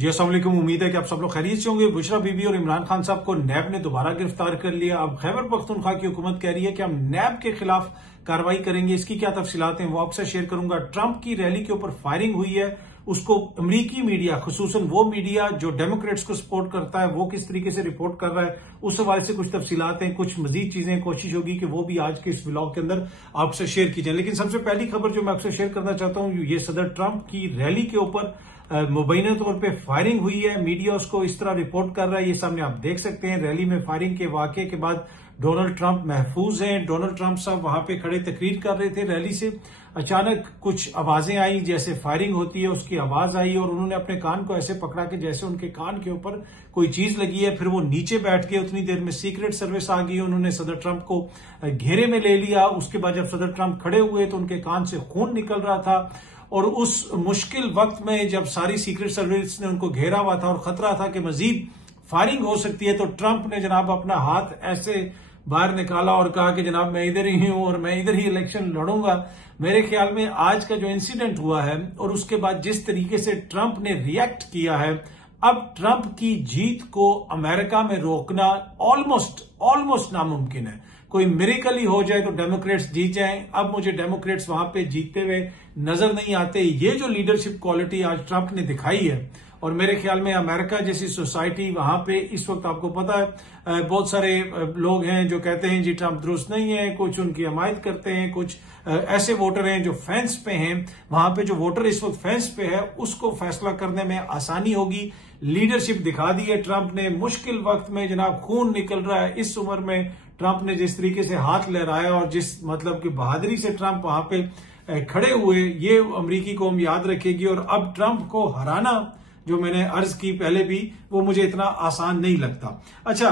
जी अस्सलाम वालेकुम। उम्मीद है कि आप सब लोग खैरियत से होंगे। बुशरा बीबी और इमरान खान साहब को नैब ने दोबारा गिरफ्तार कर लिया। अब खैबर पख्तूनख्वा की हुकूमत कह रही है कि हम नैब के खिलाफ कार्रवाई करेंगे। इसकी क्या तफसीलात हैं वो आपसे शेयर करूंगा। ट्रंप की रैली के ऊपर फायरिंग हुई है, उसको अमरीकी मीडिया, खुसूसन वो मीडिया जो डेमोक्रेट्स को सपोर्ट करता है, वो किस तरीके से रिपोर्ट कर रहा है, उस हवाले से कुछ तफसीलात हैं, कुछ मजीद चीजें कोशिश होगी कि वो भी आज के इस व्लॉग के अंदर आपसे शेयर की जाए। लेकिन सबसे पहली खबर जो मैं आपसे शेयर करना चाहता हूं, ये सदर ट्रंप की रैली के ऊपर मुबैना तौर पे फायरिंग हुई है। मीडिया उसको इस तरह रिपोर्ट कर रहा है, ये सामने आप देख सकते हैं। रैली में फायरिंग के वाकये के बाद डोनाल्ड ट्रंप महफूज हैं। डोनाल्ड ट्रंप साहब वहां पे खड़े तकरीर कर रहे थे। रैली से अचानक कुछ आवाजें आई, जैसे फायरिंग होती है उसकी आवाज आई, और उन्होंने अपने कान को ऐसे पकड़ा कि जैसे उनके कान के ऊपर कोई चीज लगी है। फिर वो नीचे बैठ गए। उतनी देर में सीक्रेट सर्विस आ गई, उन्होंने सदर ट्रंप को घेरे में ले लिया। उसके बाद जब सदर ट्रंप खड़े हुए तो उनके कान से खून निकल रहा था, और उस मुश्किल वक्त में जब सारी सीक्रेट सर्विस ने उनको घेरा हुआ था और खतरा था कि मजीद फायरिंग हो सकती है, तो ट्रंप ने जनाब अपना हाथ ऐसे बाहर निकाला और कहा कि जनाब मैं इधर ही हूं और मैं इधर ही इलेक्शन लड़ूंगा। मेरे ख्याल में आज का जो इंसिडेंट हुआ है और उसके बाद जिस तरीके से ट्रंप ने रिएक्ट किया है, अब ट्रंप की जीत को अमेरिका में रोकना ऑलमोस्ट नामुमकिन है। कोई मिरेकल ही हो जाए तो डेमोक्रेट्स जीत जाएं। अब मुझे डेमोक्रेट्स वहां पे जीतते हुए नजर नहीं आते। ये जो लीडरशिप क्वालिटी आज ट्रंप ने दिखाई है, और मेरे ख्याल में अमेरिका जैसी सोसाइटी वहां पे इस वक्त आपको पता है बहुत सारे लोग हैं जो कहते हैं जी ट्रंप दुरुस्त नहीं है, कुछ उनकी हमायत करते हैं, कुछ ऐसे वोटर हैं जो फेंस पे हैं। वहां पे जो वोटर इस वक्त फेंस पे है उसको फैसला करने में आसानी होगी। लीडरशिप दिखा दी है ट्रंप ने। मुश्किल वक्त में जनाब खून निकल रहा है, इस उम्र में ट्रंप ने जिस तरीके से हाथ लहराया और जिस मतलब की बहादुरी से ट्रंप वहां पे खड़े हुए, ये अमरीकी कौम याद रखेगी। और अब ट्रंप को हराना, जो मैंने अर्ज की पहले भी, वो मुझे इतना आसान नहीं लगता। अच्छा,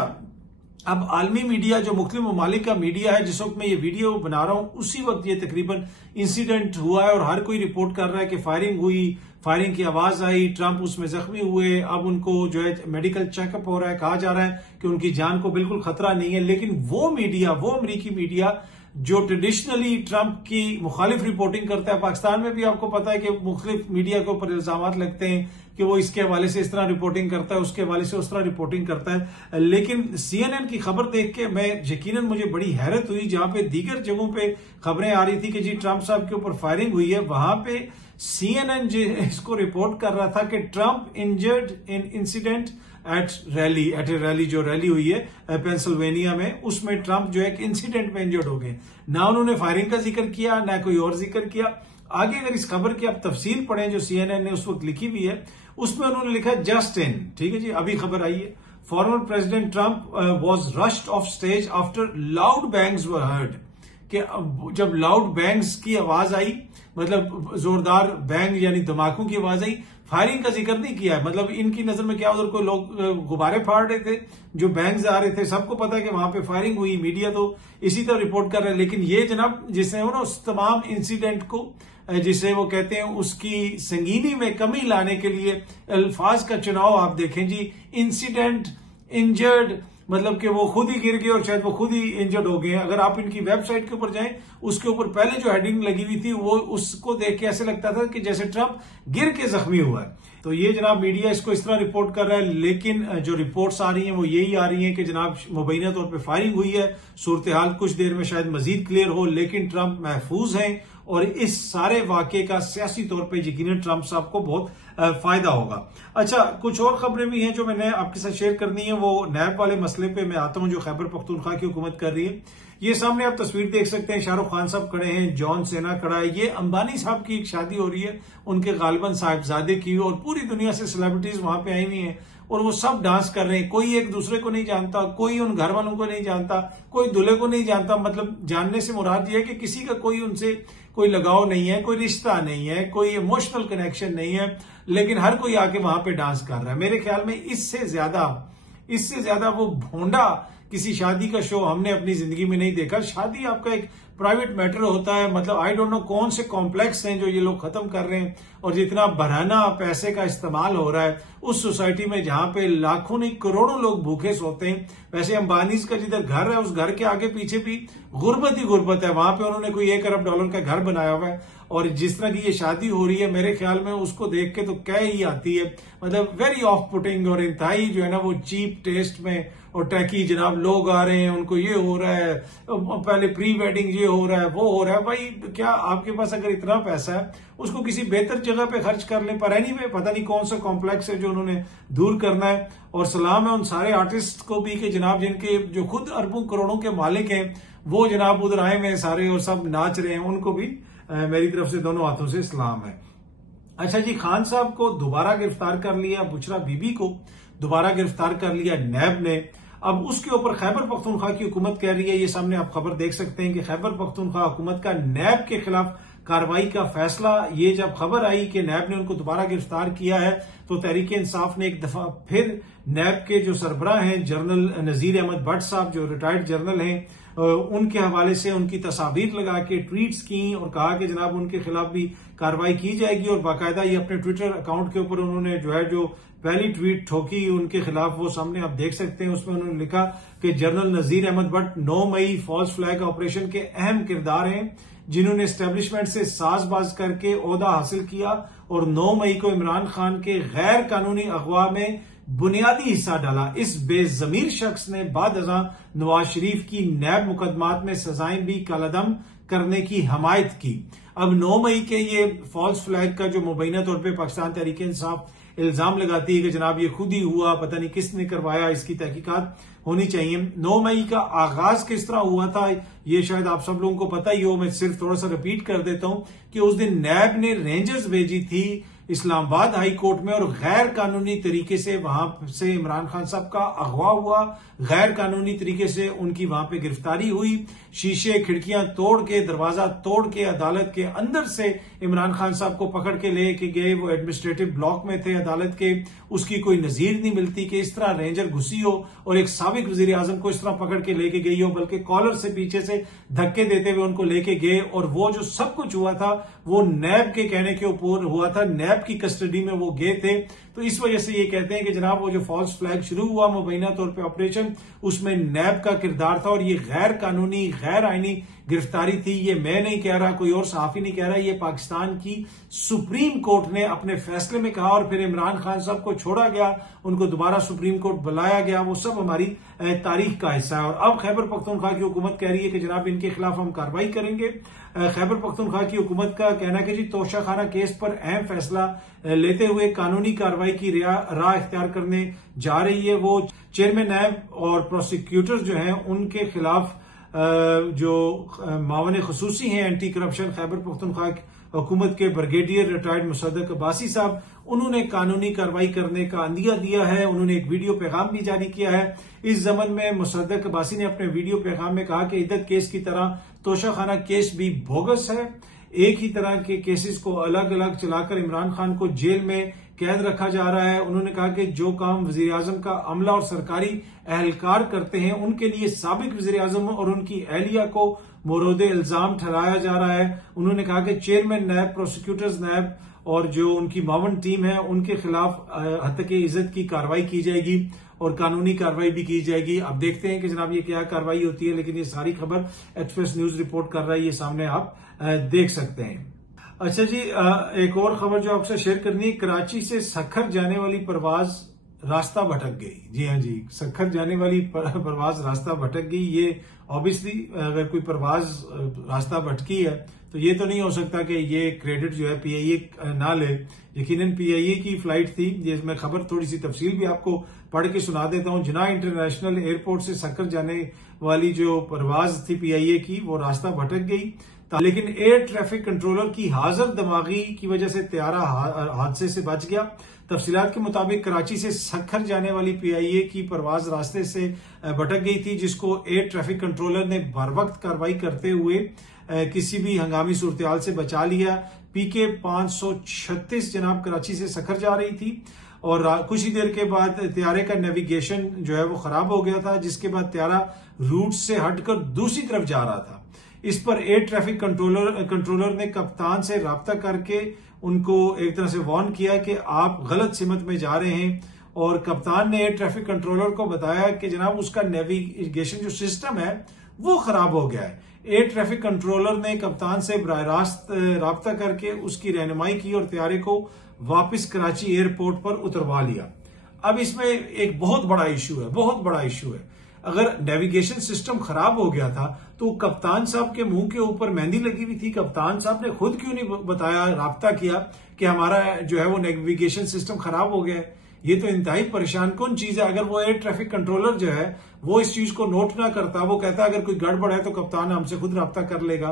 अब आलमी मीडिया जो मुख्तलिफ ममालिक का मीडिया है, जिस वक्त मैं ये वीडियो बना रहा हूं उसी वक्त ये तकरीबन इंसिडेंट हुआ है और हर कोई रिपोर्ट कर रहा है कि फायरिंग हुई, फायरिंग की आवाज आई, ट्रंप उसमें जख्मी हुए। अब उनको जो है मेडिकल चेकअप हो रहा है, कहा जा रहा है कि उनकी जान को बिल्कुल खतरा नहीं है। लेकिन वो मीडिया, वो अमरीकी मीडिया जो ट्रेडिशनली ट्रंप की मुखालिफ रिपोर्टिंग करता है, पाकिस्तान में भी आपको पता है कि मुख्तलिफ मीडिया के ऊपर इल्जाम लगते हैं कि वो इसके हवाले से इस तरह रिपोर्टिंग करता है, उसके हवाले से उस तरह रिपोर्टिंग करता है। लेकिन CNN की खबर देख के मैं यकीनन मुझे बड़ी हैरत हुई, जहां पे दीगर जगहों पे खबरें आ रही थी कि जी ट्रंप साहब के ऊपर फायरिंग हुई है, वहां पे CNN इसको रिपोर्ट कर रहा था कि Trump injured in incident at A rally, जो रैली हुई है पेंसिल्वेनिया में, उसमें ट्रंप जो है एक इंसिडेंट में इंजर्ड हो गए। ना उन्होंने फायरिंग का जिक्र किया, ना कोई और जिक्र किया। आगे अगर इस खबर की आप तफसील पढ़ें जो CNN ने उस वक्त लिखी हुई है, उसमें उन्होंने लिखा जस्ट इन, ठीक है जी, अभी खबर आई है, former president Trump was rushed of stage after loud bangs were heard. कि जब लाउड बैंग्स की आवाज आई, मतलब जोरदार बैंग यानी धमाकों की आवाज आई, फायरिंग का जिक्र नहीं किया है। मतलब इनकी नजर में क्या, उधर कोई लोग गुब्बारे फाड़ रहे थे, जो बैंग्स आ रहे थे, सबको पता है कि वहां पे फायरिंग हुई, मीडिया तो इसी तरह रिपोर्ट कर रहे हैं। लेकिन ये जनाब जिसने वो ना उस तमाम इंसिडेंट को, जिसे वो कहते हैं, उसकी संगीनी में कमी लाने के लिए अल्फाज का चुनाव आप देखें जी। इंसिडेंट, इंजर्ड, मतलब कि वो खुद ही गिर गए और शायद वो खुद ही इंजर्ड हो गए। अगर आप इनकी वेबसाइट के ऊपर जाएं, उसके ऊपर पहले जो हेडिंग लगी हुई थी, वो उसको देख के ऐसे लगता था कि जैसे ट्रंप गिर के जख्मी हुआ है। तो ये जनाब मीडिया इसको इस तरह रिपोर्ट कर रहा है। लेकिन जो रिपोर्ट्स आ रही हैं वो यही आ रही हैं कि जनाब मुबैना तौर पे फायरिंग हुई है। सूरत हाल कुछ देर में शायद मजीद क्लियर हो, लेकिन ट्रंप महफूज हैं और इस सारे वाकये का सियासी तौर पर यकीनन ट्रंप साहब को बहुत फायदा होगा। अच्छा, कुछ और खबरें भी हैं जो मैंने आपके साथ शेयर करनी है। वो नैब वाले मसले पे मैं आता हूं जो खैबर पख्तूनख्वा की हुकूमत कर रही है। ये सामने आप तस्वीर देख सकते हैं, शाहरुख खान साहब खड़े हैं, जॉन सेना खड़ा है। ये अंबानी साहब की एक शादी हो रही है, उनके गालिबन साहिबजादे की, और पूरी दुनिया से सेलिब्रिटीज वहां पे आई हुई हैं और वो सब डांस कर रहे हैं। कोई एक दूसरे को नहीं जानता, कोई उन घर वालों को नहीं जानता, कोई दूल्हे को नहीं जानता। मतलब जानने से मुराद ये है कि किसी का कोई उनसे कोई लगाव नहीं है, कोई रिश्ता नहीं है, कोई इमोशनल कनेक्शन नहीं है, लेकिन हर कोई आके वहां पे डांस कर रहा है। मेरे ख्याल में इससे ज्यादा वो भोंडा किसी शादी का शो हमने अपनी जिंदगी में नहीं देखा। शादी आपका एक प्राइवेट मैटर होता है। मतलब आई डोंट नो कौन से कॉम्प्लेक्स हैं जो ये लोग खत्म कर रहे हैं, और जितना बरहाना पैसे का इस्तेमाल हो रहा है उस सोसाइटी में जहां पे लाखों नहीं करोड़ों लोग भूखे सोते हैं। वैसे अंबानीज का जिधर घर है उस घर के आगे पीछे भी गुर्बत ही गुर्बत है, वहां पे उन्होंने कोई $1 अरब का घर बनाया हुआ है। और जिस तरह की ये शादी हो रही है, मेरे ख्याल में उसको देख के तो कह ही आती है, मतलब वेरी ऑफ पुटिंग और इंतहाई जो है ना वो चीप टेस्ट में और टैकी, जनाब लोग आ रहे हैं, उनको ये हो रहा है, पहले प्री वेडिंग ये हो रहा है, वो हो रहा है। भाई क्या आपके पास अगर इतना पैसा है उसको किसी बेहतर जगह पे खर्च कर ले। पर एनीवे पता नहीं कौन सा कॉम्प्लेक्स है जो उन्होंने दूर करना है। और सलाम है उन सारे आर्टिस्ट को भी कि जनाब जिनके जो खुद अरबों करोड़ों के मालिक हैं वो जनाब उधर आए हुए सारे और सब नाच रहे हैं, उनको भी मेरी तरफ से दोनों हाथों से सलाम है। अच्छा जी, खान साहब को दोबारा गिरफ्तार कर लिया, बुशरा बीबी को दोबारा गिरफ्तार कर लिया नैब ने। अब उसके ऊपर खैबर पख्तूनख्वा की हुकूमत कह रही है, ये सामने आप खबर देख सकते हैं कि खैबर पख्तूनख्वा हुकूमत का नैब के खिलाफ कार्रवाई का फैसला। ये जब खबर आई कि नैब ने उनको दोबारा गिरफ्तार किया है तो तहरीक इंसाफ ने एक दफा फिर नैब के जो सरबराह हैं जनरल नजीर अहमद भट्ट साहब जो रिटायर्ड जनरल हैं उनके हवाले से उनकी तस्वीर लगा के ट्वीट्स की और कहा कि जनाब उनके खिलाफ भी कार्रवाई की जाएगी। और बाकायदा ये अपने ट्विटर अकाउंट के ऊपर उन्होंने जो पहली ट्वीट ठोकी उनके खिलाफ वो सामने आप देख सकते हैं। उसमें उन्होंने लिखा कि जनरल नजीर अहमद भट्ट 9 मई फॉल्स फ्लैग ऑपरेशन के अहम किरदार हैं जिन्होंने एस्टेब्लिशमेंट से साजबाज करके ओहदा हासिल किया और 9 मई को इमरान खान के गैर कानूनी अगवा में बुनियादी हिस्सा डाला। इस बेजमीर शख्स ने बाद अज़ां नवाज शरीफ की नैब मुकदमात में सजाएं भी कलअदम करने की हमायत की। अब 9 मई के ये फॉल्स फ्लैग का जो मुबैना तौर पर पाकिस्तान तहरीक इंसाफ इल्जाम लगाती है कि जनाब ये खुद ही हुआ, पता नहीं किसने करवाया, इसकी तहकीकात होनी चाहिए। 9 मई का आगाज किस तरह हुआ था ये शायद आप सब लोगों को पता ही हो, मैं सिर्फ थोड़ा सा रिपीट कर देता हूं कि उस दिन नैब ने रेंजर्स भेजी थी इस्लामाबाद हाई कोर्ट में और गैर कानूनी तरीके से वहां से इमरान खान साहब का अगवा हुआ, गैर कानूनी तरीके से उनकी वहां पे गिरफ्तारी हुई। शीशे खिड़कियां तोड़ के, दरवाजा तोड़ के अदालत के अंदर से इमरान खान साहब को पकड़ के लेके गए। वो एडमिनिस्ट्रेटिव ब्लॉक में थे अदालत के, उसकी कोई नजीर नहीं मिलती कि इस तरह रेंजर घुसी हो और एक साबिक वजीर आजम को इस तरह पकड़ के लेके गई हो, बल्कि कॉलर से पीछे से धक्के देते हुए उनको लेके गए। और वो जो सब कुछ हुआ था वो नैब के कहने के ऊपर हुआ था, नैब की कस्टडी में वो गए थे। तो इस वजह से ये कहते हैं कि जनाब वो जो फॉल्स फ्लैग शुरू हुआ मुबैना तौर पे ऑपरेशन, उसमें नैब का किरदार था और ये गैर कानूनी गैर आईनी गिरफ्तारी थी। ये मैं नहीं कह रहा, कोई और सहाफी नहीं कह रहा, ये पाकिस्तान की सुप्रीम कोर्ट ने अपने फैसले में कहा। और फिर इमरान खान साहब को छोड़ा गया, उनको दोबारा सुप्रीम कोर्ट बुलाया गया, वो सब हमारी तारीख का हिस्सा है। और अब खैबर पख्तूनख्वा की हुकूमत कह रही है कि जनाब इनके खिलाफ हम कार्रवाई करेंगे। खैबर पख्तूनख्वा की हुकूमत का कहना है कि जी तोशाखाना केस पर अहम फैसला लेते हुए कानूनी कार्रवाई की राह इख्तियार करने जा रही है। वो चेयरमैन नैब और प्रोसिक्यूटर्स जो हैं उनके खिलाफ जो मावन खसूसी हैं एंटी करप्शन खैबर पख्तूनख्वा हुकूमत के ब्रिगेडियर रिटायर्ड मुसद्दक अब्बासी साहब, उन्होंने कानूनी कार्रवाई करने का अंदिया दिया है। उन्होंने एक वीडियो पैगाम भी जारी किया है। इस जमन में मुसद्दक अब्बासी ने अपने वीडियो पैगाम में कहा कि इद्दत केस की तरह तोशाखाना केस भी बोगस है। एक ही तरह के केसेस को अलग अलग चलाकर इमरान खान को जेल में कैद रखा जा रहा है। उन्होंने कहा कि जो काम वजीर आजम का अमला और सरकारी एहलकार करते हैं उनके लिए साबिक वजीर आजम और उनकी एहलिया को मोरोदे इल्जाम ठहराया जा रहा है। उन्होंने कहा कि चेयरमैन नैब, प्रोसिक्यूटर्स नैब और जो उनकी मावन टीम है उनके खिलाफ हत्या इज्जत की कार्रवाई की जाएगी और कानूनी कार्रवाई भी की जाएगी। अब देखते हैं कि जनाब ये क्या कार्रवाई होती है, लेकिन ये सारी खबर एक्सप्रेस न्यूज रिपोर्ट कर रहा है, ये सामने आप देख सकते हैं। अच्छा जी, एक और खबर जो आपसे शेयर करनी है, कराची से सखर जाने वाली परवाज रास्ता भटक गई। जी हाँ जी, सखर जाने वाली परवाज रास्ता भटक गई। ये ऑब्वियसली अगर कोई परवाज रास्ता भटकी है तो ये तो नहीं हो सकता कि ये क्रेडिट जो है पीआईए ना ले। यकीनन पीआईए की फ्लाइट थी। जिसमें खबर थोड़ी सी तफसील भी आपको पढ़ के सुना देता हूं। जिना इंटरनेशनल एयरपोर्ट से सखर जाने वाली जो परवाज थी पीआईए की वो रास्ता भटक गई, लेकिन एयर ट्रैफिक कंट्रोलर की हाजिर दिमागी की वजह से त्यारा हादसे से बच गया। तफसीलात के मुताबिक कराची से सखर जाने वाली पीआईए की परवाज रास्ते से भटक गई थी, जिसको एयर ट्रैफिक कंट्रोलर ने बर वक्त कार्रवाई करते हुए किसी भी हंगामी सूरत से बचा लिया। पीके 536 जनाब कराची से सखर जा रही थी और कुछ ही देर के बाद त्यारे का नेविगेशन जो है वो खराब हो गया था, जिसके बाद त्यारा रूट से हटकर दूसरी तरफ जा रहा था। इस पर एयर ट्रैफिक कंट्रोलर ने कप्तान से राब्ता करके उनको एक तरह से वार्न किया कि आप गलत सिमत में जा रहे हैं। और कप्तान ने एयर ट्रैफिक कंट्रोलर को बताया कि जनाब उसका नेविगेशन जो सिस्टम है वो खराब हो गया है। एयर ट्रैफिक कंट्रोलर ने कप्तान से बराह रास्त राब्ता करके उसकी रहनुमाई की और तैयारे को वापस कराची एयरपोर्ट पर उतरवा लिया। अब इसमें एक बहुत बड़ा इशू है। अगर नेविगेशन सिस्टम खराब हो गया था तो कप्तान साहब के मुंह के ऊपर मेहंदी लगी हुई थी। कप्तान साहब ने खुद क्यों नहीं बताया, राब्ता किया कि हमारा जो है वो नेविगेशन सिस्टम खराब हो गया है। ये तो इंतहाई परेशान कौन चीज है। अगर वो एयर ट्रैफिक कंट्रोलर जो है वो इस चीज को नोट ना करता, वो कहता अगर कोई गड़बड़ है तो कप्तान हमसे खुद राब्ता कर लेगा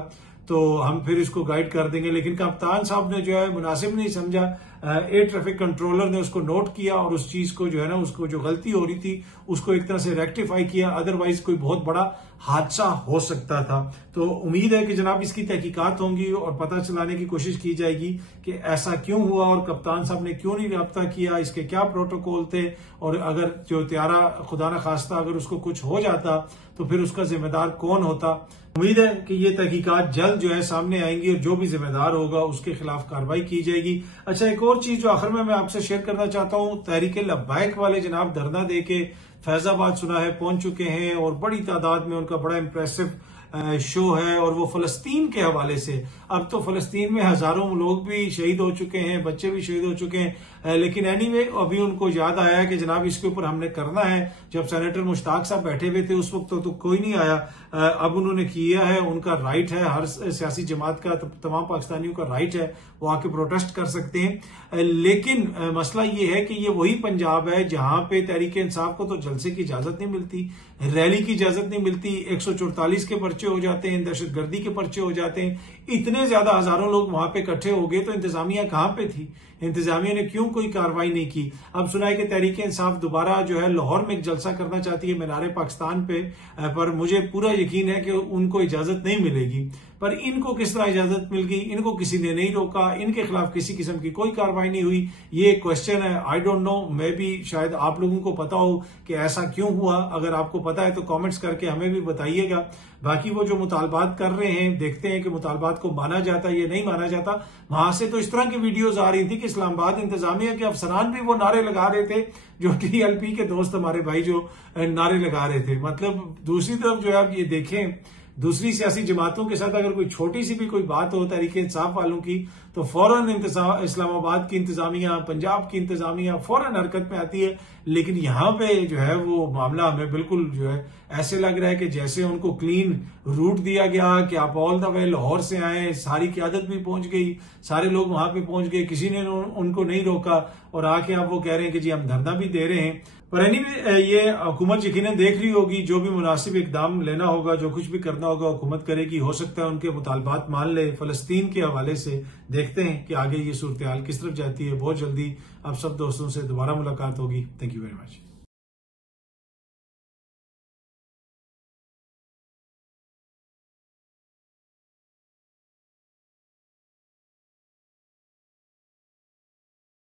तो हम फिर इसको गाइड कर देंगे। लेकिन कप्तान साहब ने जो है मुनासिब नहीं समझा, एयर ट्रैफिक कंट्रोलर ने उसको नोट किया और उस चीज को जो है ना, उसको जो गलती हो रही थी उसको एक तरह से रेक्टिफाई किया, अदरवाइज कोई बहुत बड़ा हादसा हो सकता था। तो उम्मीद है कि जनाब इसकी तहकीकात होंगी और पता चलाने की कोशिश की जाएगी कि ऐसा क्यों हुआ और कप्तान साहब ने क्यों नहीं राब्ता किया, इसके क्या प्रोटोकॉल थे, और अगर जो त्यारा खुदा न खास्ता अगर उसको कुछ हो जाता तो फिर उसका जिम्मेदार कौन होता। उम्मीद है कि ये तहकीकात जल्द जो है सामने आएंगी और जो भी जिम्मेदार होगा उसके खिलाफ कार्रवाई की जाएगी। अच्छा, एक और चीज जो आखिर में मैं आपसे शेयर करना चाहता हूं, तहरीक लब्बैक वाले जनाब धरना दे के फैजाबाद सुना है पहुंच चुके हैं और बड़ी तादाद में उनका बड़ा इंप्रेसिव शो है। और वो फलस्तीन के हवाले से, अब तो फलस्तीन में हजारों लोग भी शहीद हो चुके हैं, बच्चे भी शहीद हो चुके हैं, लेकिन एनीवे अभी उनको याद आया कि जनाब इसके ऊपर हमने करना है। जब सेनेटर मुश्ताक साहब बैठे हुए थे उस वक्त तो कोई नहीं आया, अब उन्होंने किया है, उनका राइट है, हर सियासी जमात का, तमाम पाकिस्तानियों का राइट है, वो आके प्रोटेस्ट कर सकते हैं। लेकिन मसला ये है कि ये वही पंजाब है जहां पे तहरीक इंसाफ को तो जलसे की इजाजत नहीं मिलती, रैली की इजाजत नहीं मिलती, 144 के पर्चे हो जाते हैं, दहशतगर्दी के पर्चे हो जाते हैं, इतने ज्यादा हजारों लोग वहां पे इकट्ठे हो गए तो इंतजामिया कहां पे थी, इंतजामिया ने क्यों कोई कार्रवाई नहीं की। अब सुना है कि तहरीक इंसाफ दोबारा जो है लाहौर में एक जलसा करना चाहती है मीनार पाकिस्तान पे, पर मुझे पूरा यकीन है कि उनको इजाजत नहीं मिलेगी। पर इनको किस तरह इजाजत मिल गई, इनको किसी ने नहीं रोका, इनके खिलाफ किसी किस्म की कोई कार्रवाई नहीं हुई, ये क्वेश्चन है। आई डोंट नो, मे भी शायद आप लोगों को पता हो कि ऐसा क्यों हुआ। अगर आपको पता है तो कमेंट्स करके हमें भी बताइएगा। बाकी वो जो मुतालबात कर रहे हैं, देखते हैं कि मुतालबात को माना जाता है या नहीं माना जाता। वहां से तो इस तरह की वीडियोज आ रही थी कि इस्लामाबाद इंतजामिया के अफसरान भी वो नारे लगा रहे थे जो TLP के दोस्त हमारे भाई जो नारे लगा रहे थे। मतलब दूसरी तरफ जो है आप ये देखें, दूसरी सियासी जमातों के साथ अगर कोई छोटी सी भी कोई बात हो तहरीक इंसाफ वालों की तो फौरन इस्लामाबाद की इंतजामिया, पंजाब की इंतजामिया फौरन हरकत में आती है। लेकिन यहाँ पे जो है वो मामला हमें बिल्कुल जो है ऐसे लग रहा है कि जैसे उनको क्लीन रूट दिया गया कि आप ऑल द वे लाहौर से आए, सारी क़यादत भी पहुंच गई, सारे लोग वहां पे पहुंच गए, किसी ने उनको नहीं रोका और आके आप वो कह रहे हैं कि जी हम धरना भी दे रहे हैं। पर एनीवे ये हुकूमत यकीनन देख रही होगी, जो भी मुनासिब इकदाम लेना होगा, जो कुछ भी करना होगा हुकूमत करेगी। हो सकता है उनके मुतालबात मान ले फलस्तीन के हवाले से। देखते हैं कि आगे ये सूरत हाल किस तरफ जाती है। बहुत जल्दी आप सब दोस्तों से दोबारा मुलाकात होगी। Thank you very much.